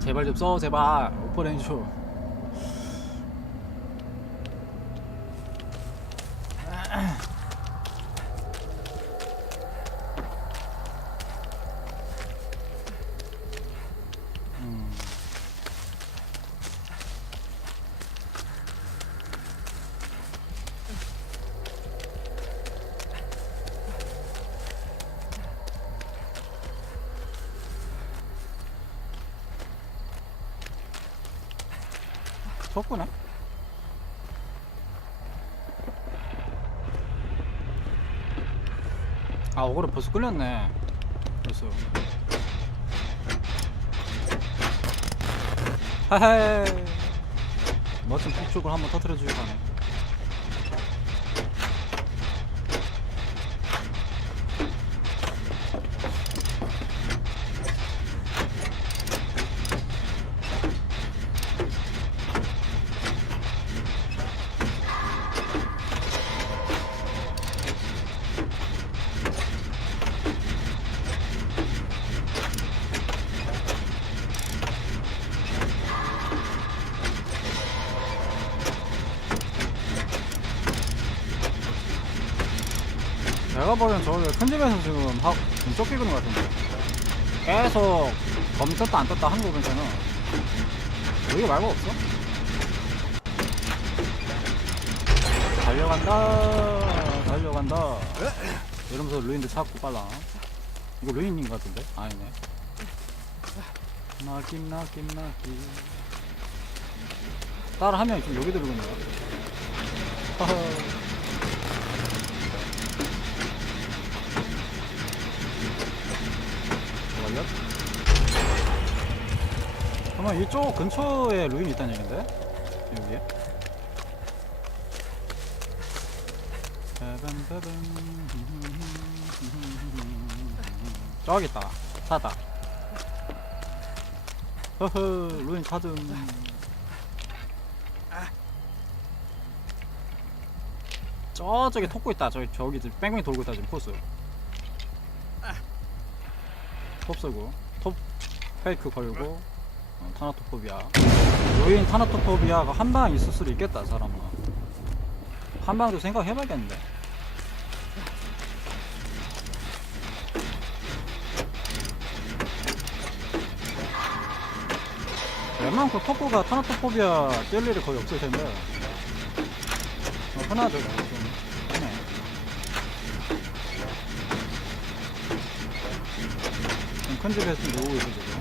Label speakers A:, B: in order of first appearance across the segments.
A: 제발 좀 써 제발. 오퍼레인쇼 쳤구나. 아 어그로 벌써 끌렸네. 벌써. 하헤 멋진 폭죽을 한번 터뜨려 주고 가네 내가 보기엔 저기 큰 집에서 지금 하, 좀 쫓기는 것 같은데. 계속 범 떴다 안 떴다 한거 보면서는 여기 말고 없어? 달려간다 달려간다. 이러면서 루인도 찾고 빨라. 이거 루인인 것 같은데? 아니네. 나김 나김 나김 따라 한 명이 지금 여기 들고 있는 거야 걸려? 그러면 이쪽 근처에 루인이 있다는 얘긴데? 여기에? 저기 있다. 찾았다. 허허, 루인 찾음. 저쪽에 톡고 있다. 저기, 저기, 지금 뺑뺑이 돌고 있다, 지금 포스. 톱 쓰고 톱 페이크 걸고 어, 타나토포비아. 로인 타나토포비아가 한 방 있을 수도 있겠다 사람은. 한 방도 생각해봐야겠는데. 웬만큼 토코가 타나토포비아 뛸 일이 거의 없을 텐데. 어, 흔하죠 좀 흔해 좀 큰 집에서 좀 놀고 있어 지금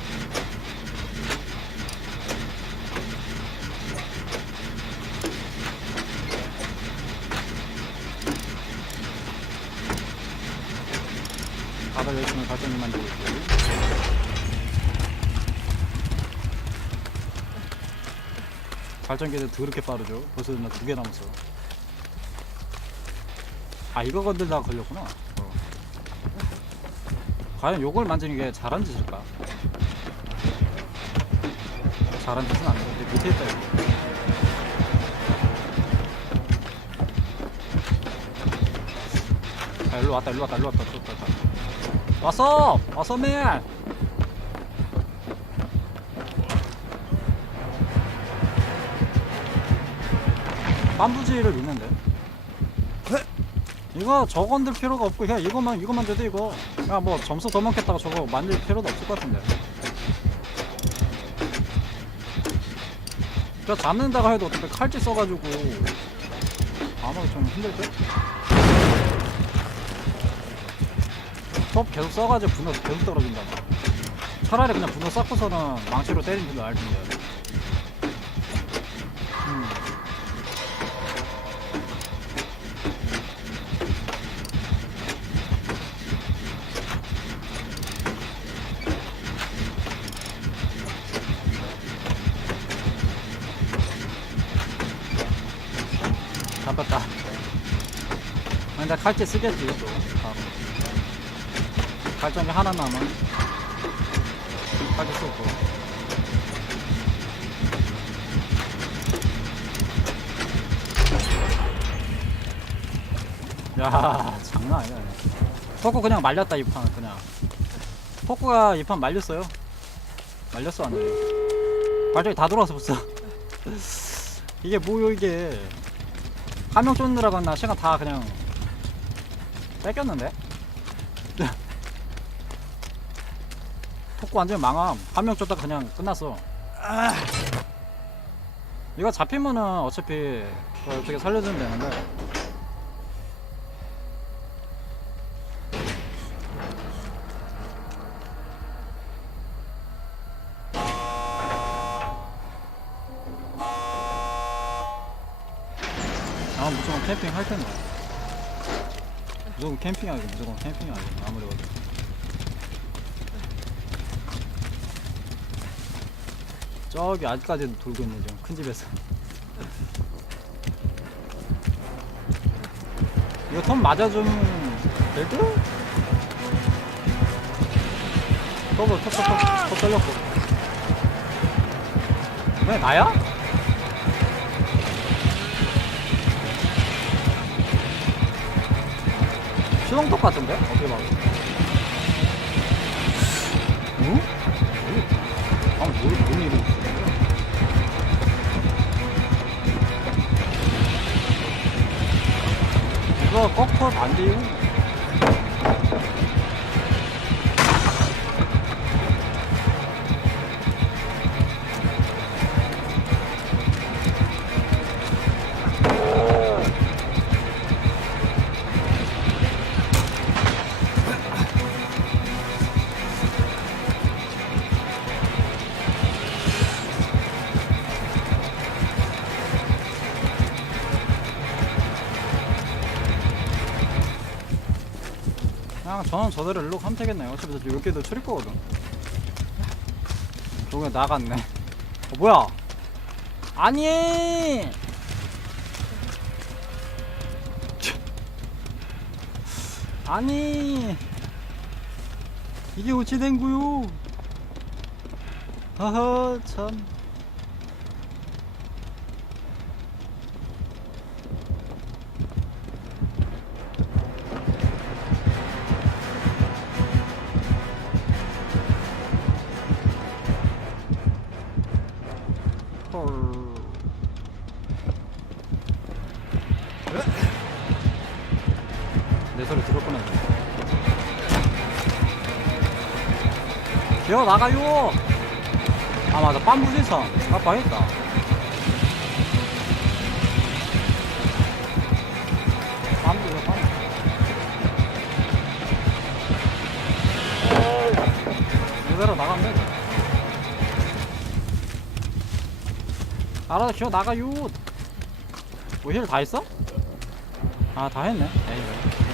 A: 바닥 열심히 발전기 만들고 있고 발전기도 더럽게 빠르죠. 벌써 나 두 개 남았어. 아 이거 건들다가 걸렸구나. 어. 과연 요걸 만지는 게 잘한 짓일까? 잘한 짓은 아닌데 밑에 있다 이거 아 일로 왔다 일로 왔다 일로 왔다 일로 왔다, 왔다 왔어! 왔어 맨! 빰부지를 있는데 이거 저 건들 필요가 없고 그냥 이것만 이것만 돼도 이거. 그냥 뭐 점수 더 먹겠다고 저거 만들 필요도 없을 것 같은데. 저 잡는다고 해도 어차피 칼질 써가지고. 아마도 좀 힘들 듯? 톱 계속 써가지고 분노 계속 떨어진다 차라리 그냥 분노 쌓고서는 망치로 때리는 게 나을 텐데 잡았다. 근데 칼질 쓰겠지 또. 바로. 발전기 하나 남은. 칼질 쓰고. 야 장난 아니야. 토크 그냥 말렸다 이판 그냥. 토크가 이 판 말렸어요. 말렸어 안 돼. 발전기 다 들어왔어 벌써 이게 뭐요 이게 한 명 쫓느라고 했나? 시간 다 그냥 뺏겼는데? 폭구 완전 망함. 한 명 쫓다가 그냥 끝났어. 이거 잡히면은 어차피 어떻게 살려주면 되는데 아 무조건 캠핑 할 텐데. 무조건 캠핑하기 무조건 캠핑하기 아무리 봐도 저기 아직까지도 돌고 있네 지금. 큰 집에서. 이거 턴 맞아주면 될 듯? 터보 턱턱턱 턱 떨렸고. 왜 나야? 수동톡 같은데? 어떻게 봐도 응? 아, 뭘, 뭔 일이 있어? 이거 꺾어 안 돼요? 그냥 저는 저대로 일로 가면 되겠네요. 어차피 저 여기도 출입 거거든. 저기 나갔네. 어, 뭐야? 아니! 아니! 이게 어찌 된 거요? 하하, 참. 내 소리 들을 뻔했네. 기어 나가요! 아, 맞아. 빰부지선. 깜빡했다. 빰부지선, 빰. 이대로 나가면. 알아서 기어 나가요. 뭐힐다 했어? 아 다 했네. 에이,